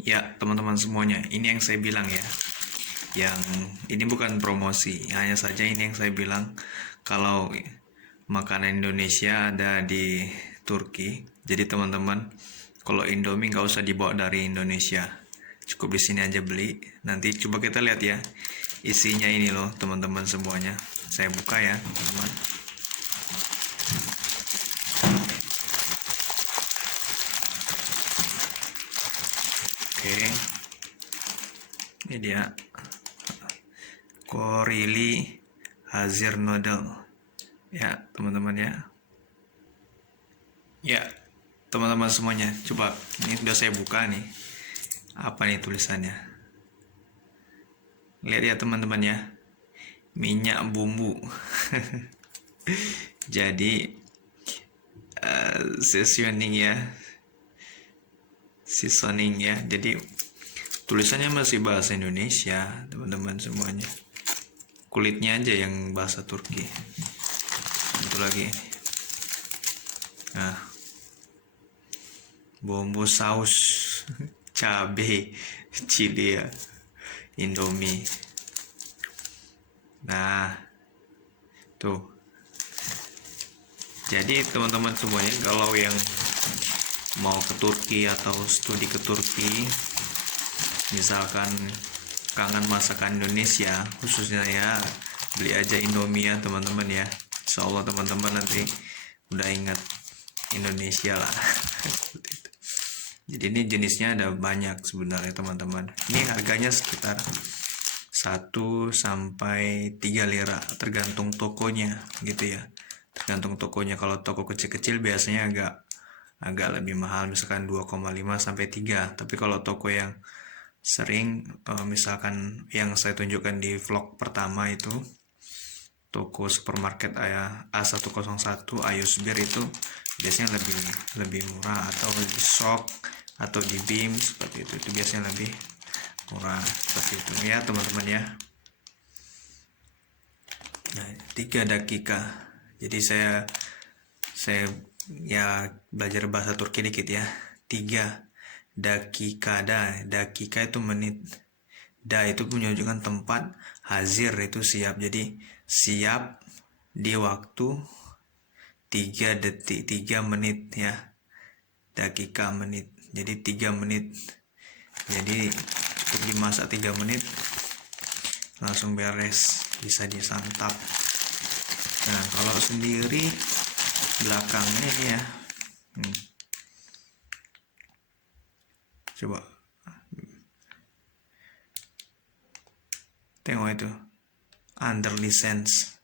Ya, teman-teman semuanya, ini yang saya bilang ya. Yang ini bukan promosi, hanya saja ini yang saya bilang kalau makanan Indonesia ada di Turki. Jadi teman-teman, kalau Indomie nggak usah dibawa dari Indonesia. Cukup di sini aja beli. Nanti coba kita lihat ya. Isinya ini loh, teman-teman semuanya. Saya buka ya, teman-teman. Oke. Ini dia. Korili Hazir Noodle. Ya, teman-teman ya. Ya, teman-teman semuanya, coba ini udah saya buka nih. Apa nih tulisannya? Lihat ya teman-teman ya. Minyak bumbu. Jadi seasoning ya. Seasoning ya. Jadi tulisannya masih bahasa Indonesia, teman-teman semuanya. Kulitnya aja yang bahasa Turki. Satu lagi. Nah, bumbu saus cabe cili ya, Indomie. Nah, tuh. Jadi teman-teman semuanya, kalau yang mau ke Turki atau studi ke Turki, misalkan kangen masakan Indonesia, khususnya ya, beli aja Indomie ya teman-teman ya. Insya Allah teman-teman nanti udah ingat Indonesia lah. Jadi ini jenisnya ada banyak sebenarnya teman-teman. Ini harganya sekitar 1 sampai 3 lira tergantung tokonya gitu ya. Tergantung tokonya. Kalau toko kecil-kecil biasanya agak lebih mahal, misalkan 2,5 sampai 3. Tapi kalau toko yang sering misalkan yang saya tunjukkan di vlog pertama itu, toko supermarket A101 Ayusbir itu biasanya lebih murah, atau di Shop atau di Bim seperti itu biasanya lebih murah seperti itu ya teman-teman ya. Nah, 3 dakika. Jadi saya ya belajar bahasa Turki dikit ya. 3 dakika. Dakika itu menit. Da itu menunjukkan tempat, hazir itu siap. Jadi siap di waktu 3 detik, 3 menit ya. Dakika menit. Jadi 3 menit. Jadi cukup dimasak 3 menit langsung beres, bisa disantap. Nah, kalau sendiri belakangnya ini ya. Coba tengok itu. Under license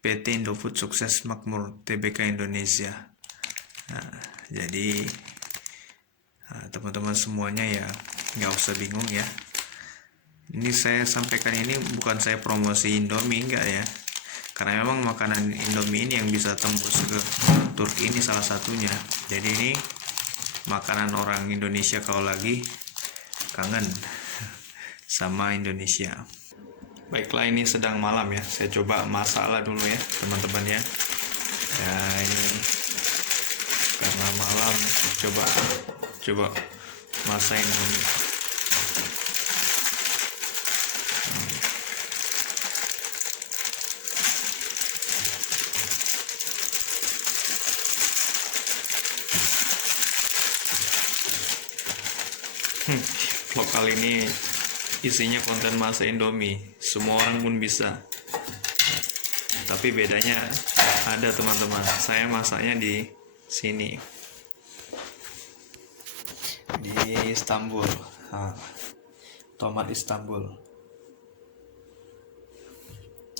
PT Indofood Sukses Makmur Tbk Indonesia. Nah, jadi teman-teman semuanya ya nggak usah bingung ya. Ini saya sampaikan ini bukan saya promosi Indomie, enggak ya. Karena memang makanan Indomie ini yang bisa tembus ke Turki, ini salah satunya. Jadi ini makanan orang Indonesia kalau lagi kangen sama Indonesia. Baiklah, ini sedang malam ya. Saya coba masak dulu ya teman-teman ya. Ya ini karena malam, coba masak Indomie. Vlog kali ini isinya konten masak Indomie. Semua orang pun bisa. Tapi bedanya ada teman-teman. Saya masaknya di sini. Di Istanbul. Tomat Istanbul.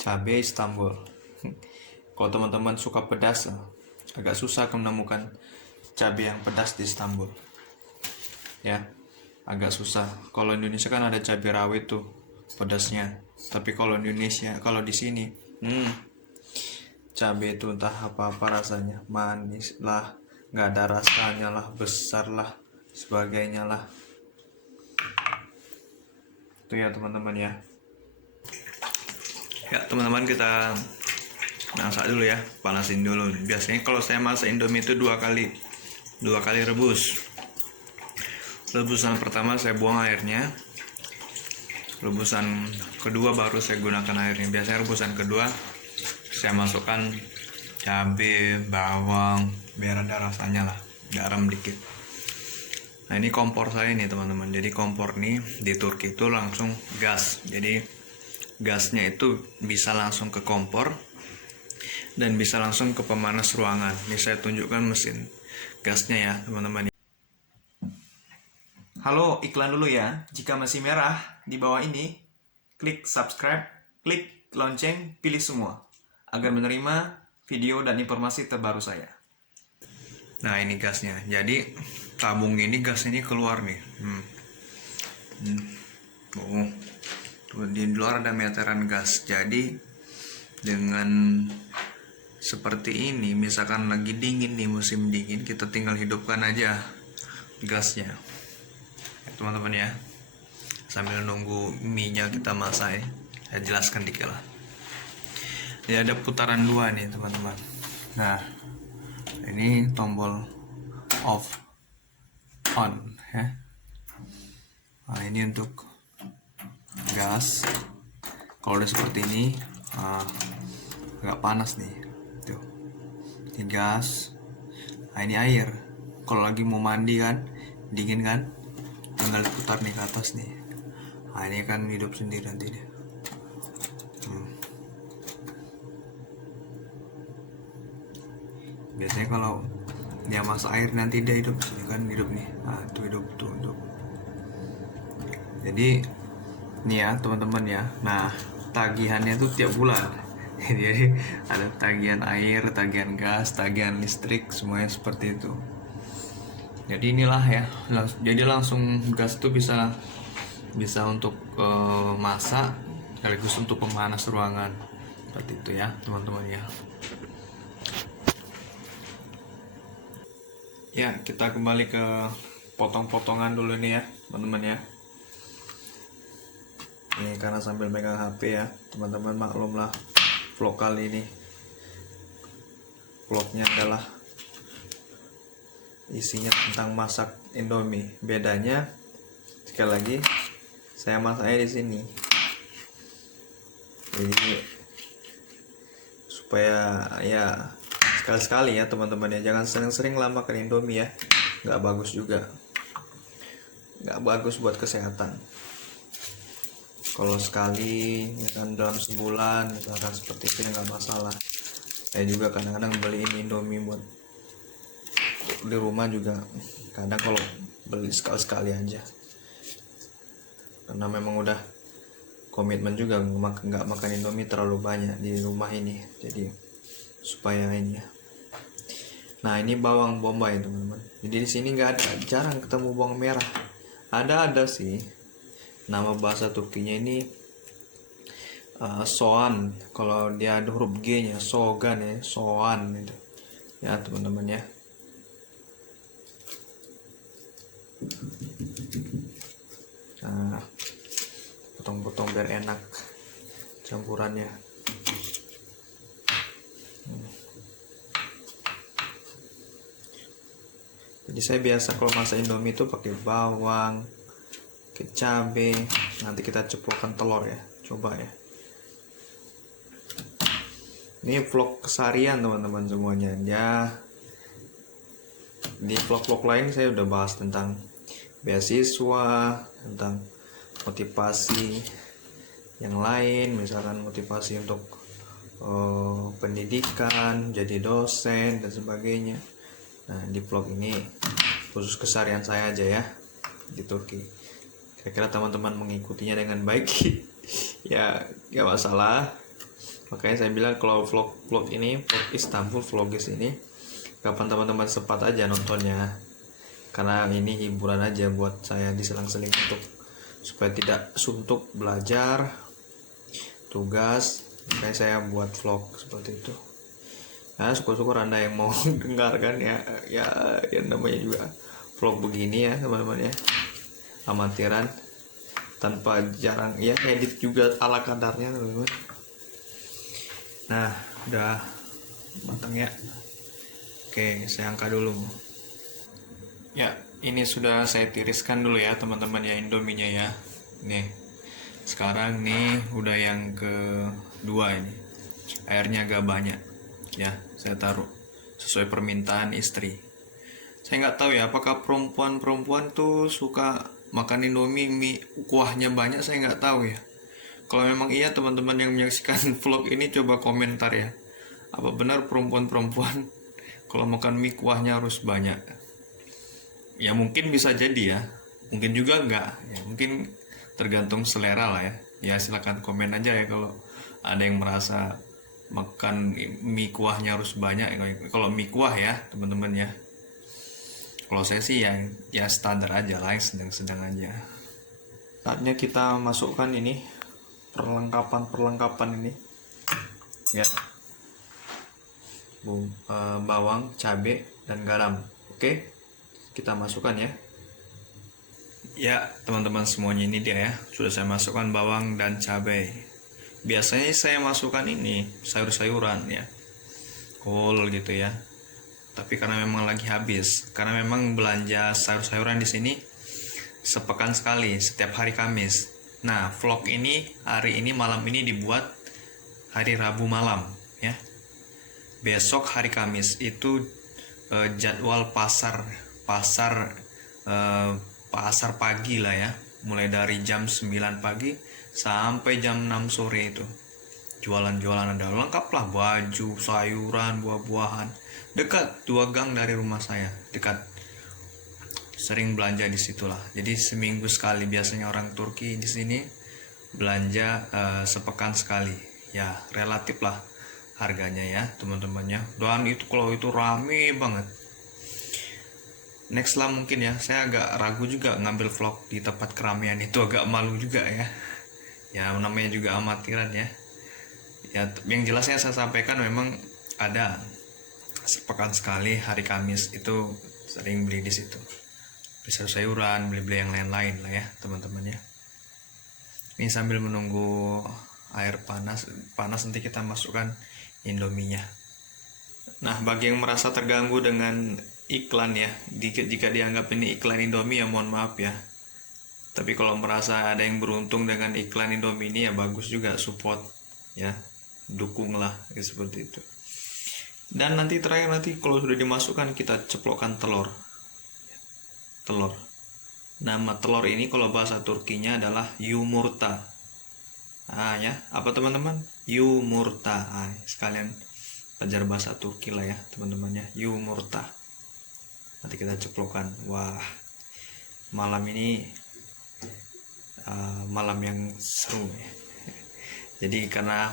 Cabai Istanbul. Kalau teman-teman suka pedas, agak susah menemukan cabai yang pedas di Istanbul. Ya. Agak susah. Kalau Indonesia kan ada cabai rawit tuh pedasnya. Tapi kalau Indonesia, kalau di sini, cabai itu entah apa-apa rasanya, manis lah, nggak ada rasanya lah, besar lah, sebagainya lah. Itu ya teman-teman ya. Ya teman-teman, kita masak dulu ya, panasin dulu. Biasanya kalau saya masak Indomie itu dua kali rebus. Rebusan pertama saya buang airnya, rebusan kedua baru saya gunakan airnya. Biasanya rebusan kedua saya masukkan cabai, bawang, biar ada rasanya lah, garam dikit. Nah ini kompor saya nih teman-teman. Jadi kompor nih di Turki itu langsung gas. Jadi gasnya itu bisa langsung ke kompor dan bisa langsung ke pemanas ruangan. Ini saya tunjukkan mesin gasnya ya teman-teman. Halo, iklan dulu ya. Jika masih merah di bawah ini, klik subscribe, klik lonceng, pilih semua agar menerima video dan informasi terbaru saya. Nah ini gasnya. Jadi tabung ini gas ini keluar nih. Oh, tuh, di luar ada meteran gas. Jadi dengan seperti ini, misalkan lagi dingin nih, musim dingin, kita tinggal hidupkan aja gasnya teman-teman ya, sambil nunggu mie-nya kita masak ya. Saya jelaskan dikit lah. Jadi ada putaran dua nih teman-teman. Nah ini tombol off on ya. Nah ini untuk gas. Kalau udah seperti ini agak panas nih tuh. Ini gas. Nah ini air. Kalau lagi mau mandi kan, dingin kan, tinggal putar nih ke atas nih. Nah ini kan hidup sendiri nanti dia. Biasanya kalau dia masak air nanti dia hidup sini kan, hidup nih. Nah tuh hidup tuh hidup. Jadi nih ya teman-teman ya. Nah tagihannya tuh tiap bulan. Jadi ada tagihan air, tagihan gas, tagihan listrik, semuanya seperti itu. Jadi inilah ya, jadi langsung gas itu bisa untuk masak sekaligus untuk pemanas ruangan, seperti itu ya teman-teman ya. Ya kita kembali ke potong-potongan dulu nih ya teman-teman ya. Ini karena sambil megang HP ya teman-teman, maklumlah vlog kali ini vlognya adalah isinya tentang masak Indomie. Bedanya sekali lagi saya masaknya di sini. Jadi supaya ya sekali-sekali ya teman-teman ya, jangan sering-sering lah makan Indomie ya. Nggak bagus juga. Nggak bagus buat kesehatan. Kalau sekali misalkan dalam sebulan misalkan seperti itu ya nggak masalah. Saya juga kadang-kadang beliin Indomie buat di rumah juga, kadang kalau beli sekali-sekali aja karena memang udah komitmen juga nggak makan Indomie terlalu banyak di rumah ini, jadi supaya ini ya. Nah ini bawang bombay teman-teman. Jadi di sini nggak ada, jarang ketemu bawang merah. Ada sih, nama bahasa Turkinya ini soğan. Kalau dia ada huruf G nya sogan ya, soğan itu ya teman-teman ya. Nah, potong-potong biar enak campurannya. Jadi saya biasa kalau masak Indomie itu pakai bawang, pakai cabai, nanti kita cepurkan telur ya. Coba ya. Ini vlog keseharian teman-teman semuanya. Ya, di vlog-vlog lain saya udah bahas tentang beasiswa, tentang motivasi yang lain, misalkan motivasi untuk pendidikan, jadi dosen dan sebagainya. Nah di vlog ini khusus keseharian saya aja ya di Turki. Kira-kira teman-teman mengikutinya dengan baik ya gak masalah. Makanya saya bilang kalau vlog ini, vlog Istanbul vlogis ini, kapan teman-teman sempat aja nontonnya, karena ini hiburan aja buat saya di selang-seling untuk supaya tidak suntuk belajar tugas. Makanya saya buat vlog seperti itu. Nah syukur-syukur Anda yang mau dengarkan ya yang namanya juga vlog begini ya teman-teman ya, amatiran tanpa jarang ya, edit juga ala kadarnya teman-teman. Nah udah matang ya. Oke saya angkat dulu ya. Ini sudah saya tiriskan dulu ya teman-teman ya Indominya ya. Nih, sekarang nih udah yang kedua ini. Airnya agak banyak ya, saya taruh sesuai permintaan istri. Saya nggak tahu ya apakah perempuan-perempuan tuh suka makan Indomie mie kuahnya banyak, saya nggak tahu ya. Kalau memang iya teman-teman yang menyaksikan vlog ini coba komentar ya. Apa benar perempuan-perempuan kalau makan mie kuahnya harus banyak? Ya mungkin bisa jadi ya, mungkin juga enggak ya, mungkin tergantung selera lah ya. Ya silakan komen aja ya kalau ada yang merasa makan mie kuahnya harus banyak. Kalau mie kuah ya teman-teman ya, kalau saya sih ya standar aja lah, yang sedang-sedang aja. Saatnya kita masukkan ini perlengkapan ini ya, bawang, cabai, dan garam. Oke, kita masukkan ya. Ya teman-teman semuanya, ini dia ya, sudah saya masukkan bawang dan cabai. Biasanya saya masukkan ini sayur-sayuran ya, kol gitu ya, tapi karena memang lagi habis, karena memang belanja sayur-sayuran di sini sepekan sekali setiap hari Kamis. Nah vlog ini hari ini malam ini dibuat hari Rabu malam ya. Besok hari Kamis itu jadwal pasar pasar pagi lah ya, mulai dari jam 9 pagi sampai jam 6 sore itu jualan-jualan ada lengkap lah, baju, sayuran, buah-buahan. Dekat 2 gang dari rumah saya, dekat, sering belanja di situlah. Jadi seminggu sekali biasanya orang Turki di sini belanja, sepekan sekali ya, relatif lah harganya ya teman-temannya. Dan itu kalau itu rame banget. Next lah mungkin ya, saya agak ragu juga ngambil vlog di tempat keramaian itu, agak malu juga ya. Ya namanya juga amatiran ya. Ya yang jelasnya saya sampaikan memang ada sepekan sekali hari Kamis itu sering beli di situ. Beli sayuran, beli-beli yang lain-lain lah ya teman-teman ya. Ini sambil menunggu air panas nanti kita masukkan Indominya. Nah, bagi yang merasa terganggu dengan iklan ya, jika dianggap ini iklan Indomie ya mohon maaf ya. Tapi kalau merasa ada yang beruntung dengan iklan Indomie ini ya bagus juga, support ya, dukunglah ya, seperti itu. Dan nanti terakhir, nanti kalau sudah dimasukkan kita ceplokkan telur. Nama telur ini kalau bahasa Turkinya adalah yumurta. Ya apa teman-teman, yumurta. Sekalian belajar bahasa Turki lah ya teman-teman ya, yumurta. Nanti kita ceplokkan. Wah, malam ini malam yang seru ya. Jadi karena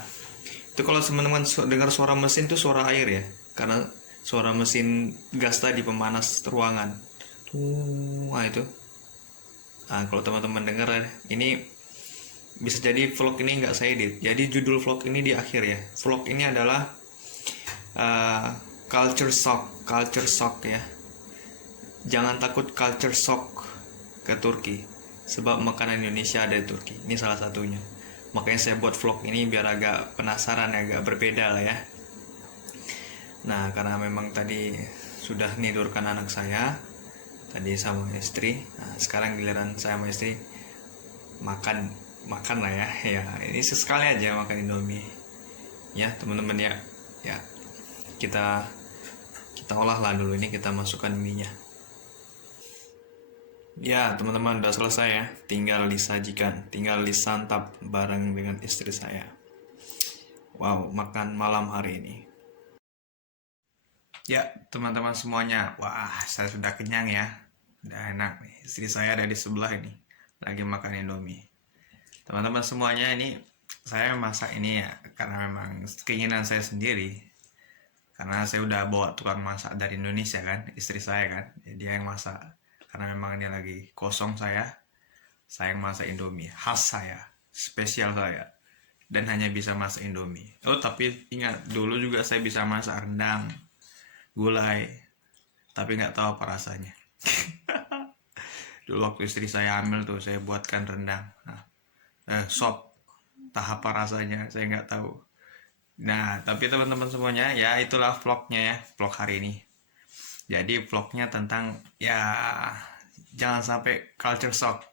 itu kalau teman-teman dengar suara mesin itu suara air ya, karena suara mesin gas tadi pemanas ruangan tuh. Itu kalau teman-teman dengar ini, bisa jadi vlog ini nggak saya edit, jadi judul vlog ini di akhir ya. Vlog ini adalah culture shock ya. Jangan takut culture shock ke Turki, sebab makanan Indonesia ada di Turki. Ini salah satunya. Makanya saya buat vlog ini biar agak penasaran, agak berbeda lah ya. Nah, karena memang tadi sudah nidurkan anak saya tadi sama istri. Nah, sekarang giliran saya sama istri makan lah ya. Ya, ini sesekali aja makan Indomie. Ya, teman-teman ya. Ya. Kita olah lah dulu ini, kita masukkan mie-nya. Ya teman-teman, udah selesai ya, tinggal disajikan, tinggal disantap bareng dengan istri saya. Wow, makan malam hari ini. Ya teman-teman semuanya, wah saya sudah kenyang ya, udah enak nih. Istri saya ada di sebelah ini, lagi makan Indomie. Teman-teman semuanya, ini saya masak ini ya karena memang keinginan saya sendiri. Karena saya udah bawa tukang masak dari Indonesia kan, istri saya kan, jadi dia yang masak. Karena memang ini lagi kosong, saya yang masak Indomie khas saya, spesial saya, dan hanya bisa masak Indomie. Oh tapi ingat, dulu juga saya bisa masak rendang, gulai, tapi nggak tahu apa rasanya. Dulu waktu istri saya hamil tuh saya buatkan rendang, sop, tahap apa rasanya saya nggak tahu. Nah tapi teman-teman semuanya ya, itulah vlognya ya, vlog hari ini. Jadi vlognya tentang ya jangan sampai culture shock.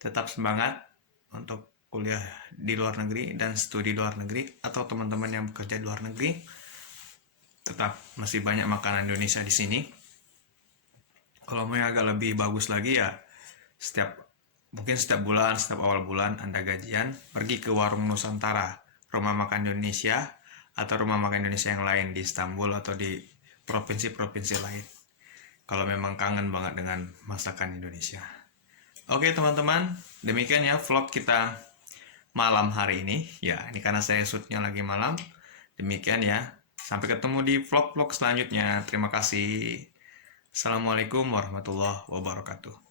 Tetap semangat untuk kuliah di luar negeri dan studi luar negeri, atau teman-teman yang bekerja di luar negeri, tetap masih banyak makanan Indonesia di sini. Kalau mau yang agak lebih bagus lagi ya, mungkin setiap bulan, setiap awal bulan Anda gajian, pergi ke warung Nusantara, rumah makan Indonesia, atau rumah makan Indonesia yang lain di Istanbul atau di provinsi-provinsi lain. Kalau memang kangen banget dengan masakan Indonesia. Oke teman-teman, demikian ya vlog kita malam hari ini. Ya, ini karena saya shootnya lagi malam. Demikian ya. Sampai ketemu di vlog-vlog selanjutnya. Terima kasih. Assalamualaikum warahmatullahi wabarakatuh.